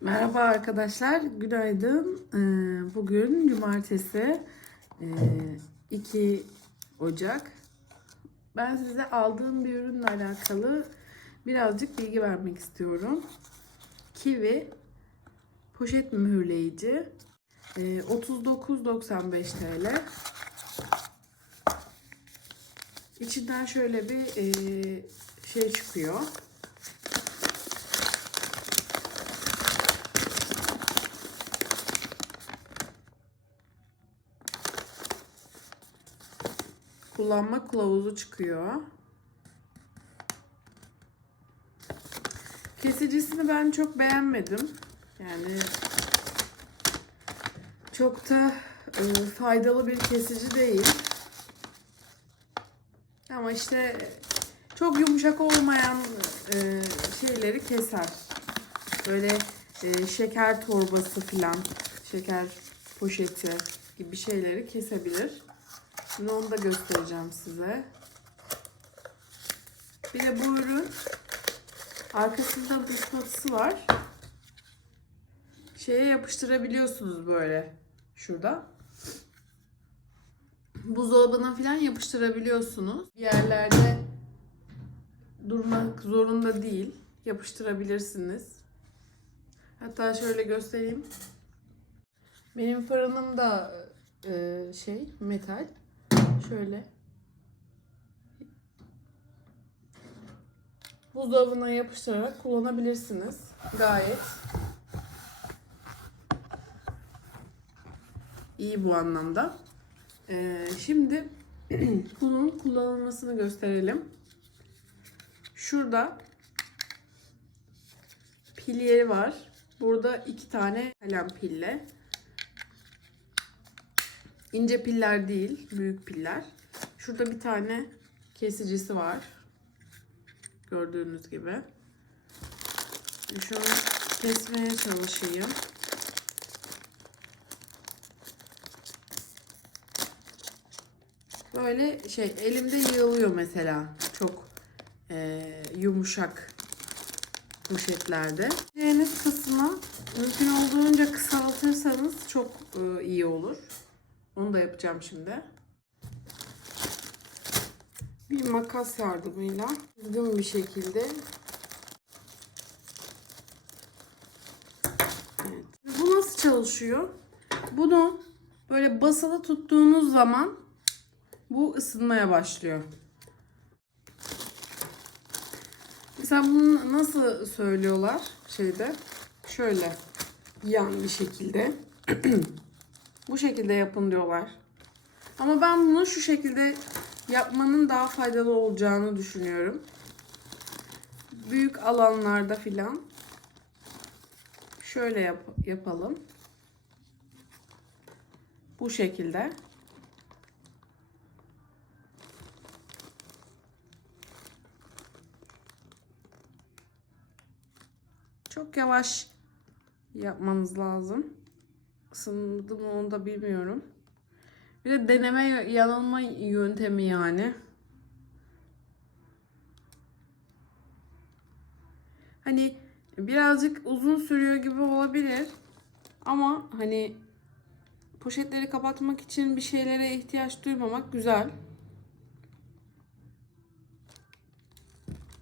Merhaba arkadaşlar, günaydın. Ee, Bugün cumartesi, ee, 2 Ocak. Ben size aldığım bir ürünle alakalı birazcık bilgi vermek istiyorum. Kiwi poşet mühürleyici ee, 39.95 TL. İçinden şöyle bir ee, şey çıkıyor. Kullanma kılavuzu çıkıyor. Kesicisini ben çok beğenmedim. Yani çok da e, faydalı bir kesici değil. Ama işte çok yumuşak olmayan e, şeyleri keser. Böyle e, şeker torbası filan, şeker poşeti gibi şeyleri kesebilir. Şimdi onu da göstereceğim size. Bir de bu ürün arkasında mıknatısı var. Şeye yapıştırabiliyorsunuz böyle şurada. Buzdolabına falan yapıştırabiliyorsunuz. Bir yerlerde durmak zorunda değil. Yapıştırabilirsiniz. Hatta şöyle göstereyim. Benim fırınım da e, şey metal. Şöyle. Buzdolabına yapıştırarak kullanabilirsiniz. Gayet iyi bu anlamda. Ee, şimdi bunun kullanılmasını gösterelim. Şurada pil yeri var. Burada iki tane kalem pille. İnce piller değil, büyük piller. Şurada bir tane kesicisi var. Gördüğünüz gibi. Şunu kesmeye çalışayım. Böyle şey elimde yığılıyor mesela. Çok eee, yumuşak poşetlerde. Yiyeceğiniz kısmı mümkün olduğunca kısaltırsanız çok eee, iyi olur. Onu da yapacağım şimdi. Bir makas yardımıyla düzgün bir şekilde Evet. Bu nasıl çalışıyor? Bunu böyle basılı tuttuğunuz zaman bu ısınmaya başlıyor. Mesela bunu nasıl söylüyorlar şeyde? Şöyle yan bir şekilde. Bu şekilde yapın diyorlar. Ama ben bunu şu şekilde yapmanın daha faydalı olacağını düşünüyorum. Büyük alanlarda filan şöyle yap yapalım. Bu şekilde. Çok yavaş yapmanız lazım. Isındı mı onu da bilmiyorum. Bir de deneme yanılma yöntemi yani. Hani birazcık uzun sürüyor gibi olabilir. Ama hani poşetleri kapatmak için bir şeylere ihtiyaç duymamak güzel.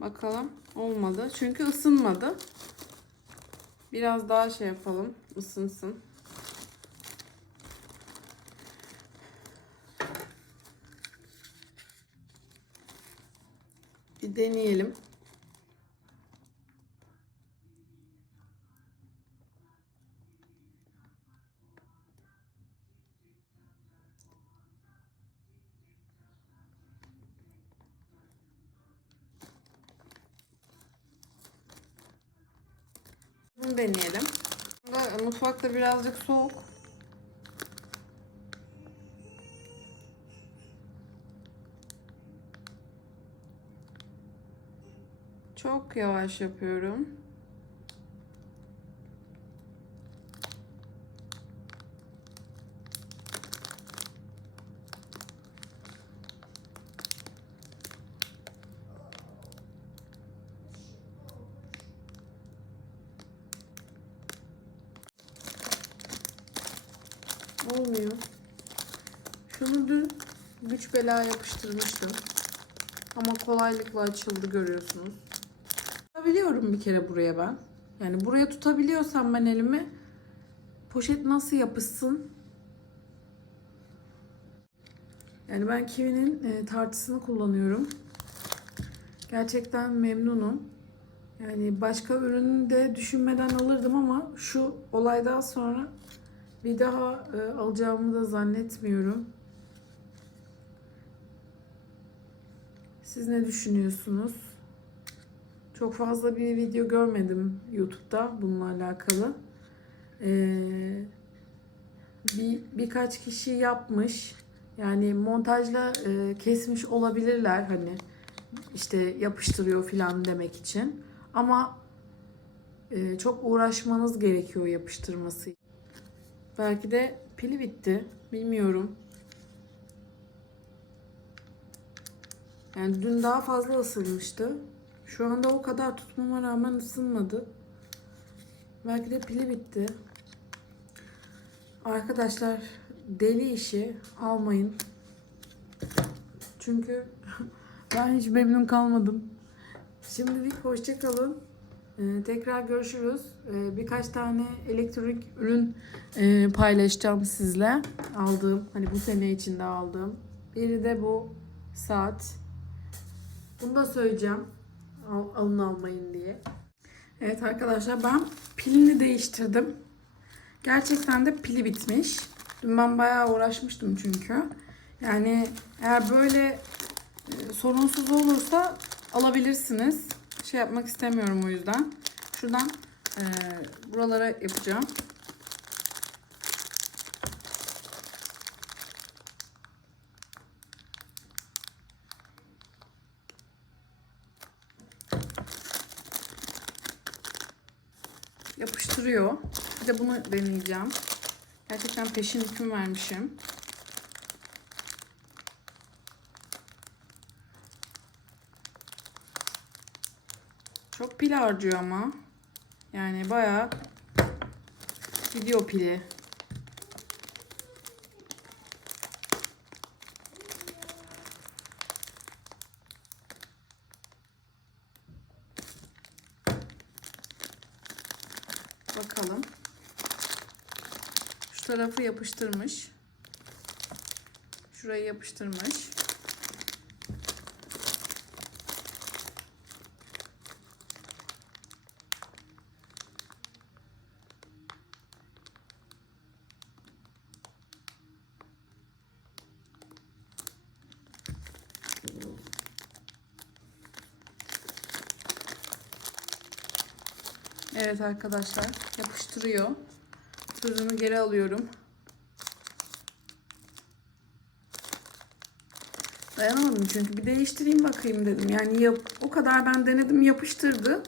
Bakalım olmadı. Çünkü ısınmadı. Biraz daha şey yapalım. ısınsın. Deneyelim. Deneyelim. Mutfakta birazcık soğuk. Çok yavaş yapıyorum. Olmuyor. Şunu dün güç bela yapıştırmıştım. Ama kolaylıkla açıldı görüyorsunuz. Tutabiliyorum bir kere buraya ben. Yani buraya tutabiliyorsam ben elimi poşet nasıl yapışsın? Yani ben Kiwi'nin e, tartısını kullanıyorum. Gerçekten memnunum. Yani başka ürünü de düşünmeden alırdım ama şu olaydan sonra bir daha e, alacağımı da zannetmiyorum. Siz ne düşünüyorsunuz? Çok fazla bir video görmedim YouTube'da bununla alakalı. Ee, bir birkaç kişi yapmış. Yani montajla e, kesmiş olabilirler hani işte yapıştırıyor filan demek için. Ama e, çok uğraşmanız gerekiyor yapıştırması. Belki de pili bitti. Bilmiyorum. Yani dün daha fazla ısınmıştı. Şu anda o kadar tutmama rağmen ısınmadı. Belki de pili bitti. Arkadaşlar deli işi almayın. Çünkü ben hiç memnun kalmadım. Şimdilik hoşça kalın. Ee, tekrar görüşürüz. Ee, birkaç tane elektronik ürün e, paylaşacağım sizle. Aldığım, hani bu sene içinde aldığım. Biri de bu saat. Bunu da söyleyeceğim. Al, alın almayın diye. Evet arkadaşlar ben pilini değiştirdim. Gerçekten de pili bitmiş. Dün ben bayağı uğraşmıştım çünkü. Yani eğer böyle e, sorunsuz olursa alabilirsiniz. Şey yapmak istemiyorum o yüzden. Şuradan e, buralara yapacağım. Yapıştırıyor. Bir de bunu deneyeceğim. Gerçekten peşin hüküm vermişim. Çok pil harcıyor ama. Yani bayağı video pili. Bakalım. Şu tarafı yapıştırmış. Şurayı yapıştırmış. Evet arkadaşlar yapıştırıyor. Sözümü geri alıyorum. Dayanamadım çünkü bir değiştireyim bakayım dedim. Yani yap, o kadar ben denedim yapıştırdı.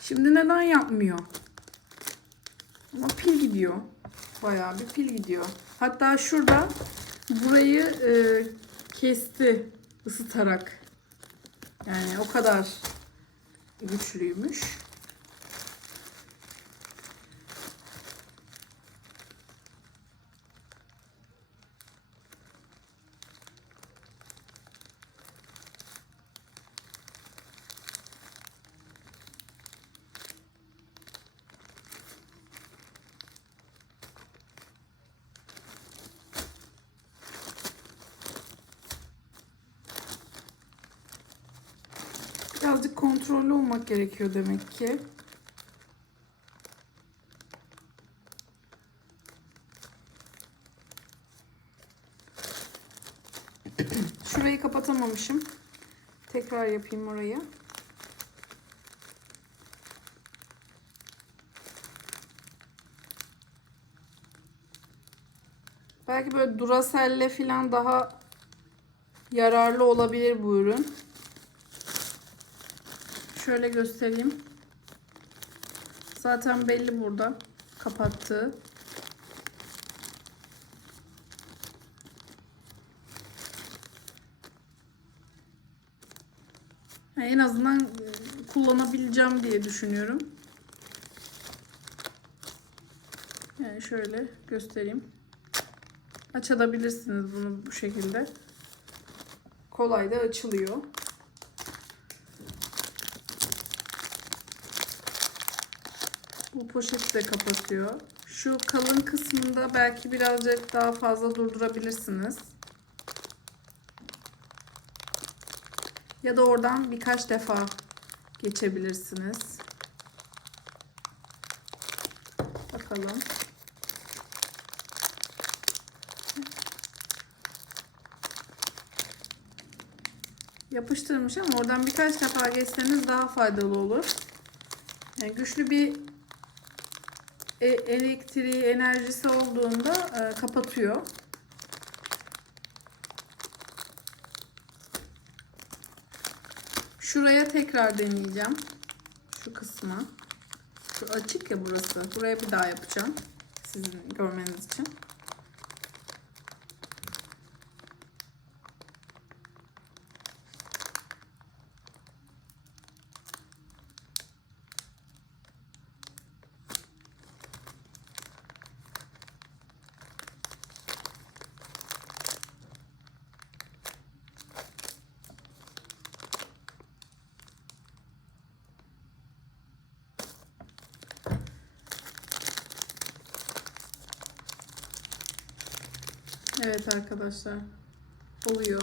Şimdi neden yapmıyor? Ama pil gidiyor. Bayağı bir pil gidiyor. Hatta şurada burayı e, kesti ısıtarak. Yani o kadar güçlüymüş. Birazcık kontrollü olmak gerekiyor demek ki. Şurayı kapatamamışım. Tekrar yapayım orayı. Belki böyle Duracell'le falan daha yararlı olabilir bu ürün. Şöyle göstereyim. Zaten belli burada kapattığı. Yani en azından kullanabileceğim diye düşünüyorum. Yani şöyle göstereyim. Açabilirsiniz bunu bu şekilde. Kolay da açılıyor. Bu poşeti de kapatıyor. Şu kalın kısmında belki birazcık daha fazla durdurabilirsiniz. Ya da oradan birkaç defa geçebilirsiniz. Bakalım. Yapıştırmış ama oradan birkaç defa geçseniz daha faydalı olur. Yani güçlü bir e- elektriği enerjisi olduğunda e, kapatıyor. Şuraya tekrar deneyeceğim. Şu kısma. Şu açık ya burası. Buraya bir daha yapacağım. Sizin görmeniz için. Evet arkadaşlar. Oluyor.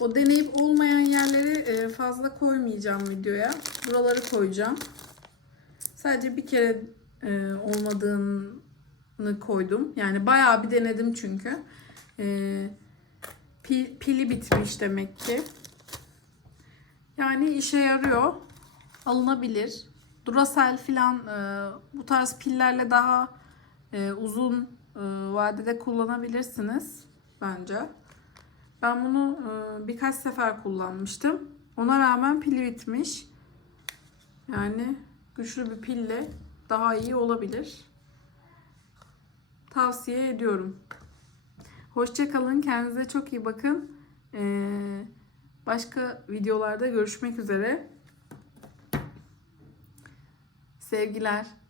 O deneyip olmayan yerleri e, fazla koymayacağım videoya. Buraları koyacağım. Sadece bir kere e, olmadığını koydum. Yani bayağı bir denedim çünkü. E, pil- pili bitmiş demek ki. Yani işe yarıyor. Alınabilir. Duracell falan e, bu tarz pillerle daha uzun vadede kullanabilirsiniz bence. Ben bunu e, birkaç sefer kullanmıştım. Ona rağmen pili bitmiş. Yani güçlü bir pille daha iyi olabilir. Tavsiye ediyorum. Hoşçakalın. Kendinize çok iyi bakın. Ee, başka videolarda görüşmek üzere. Sevgiler.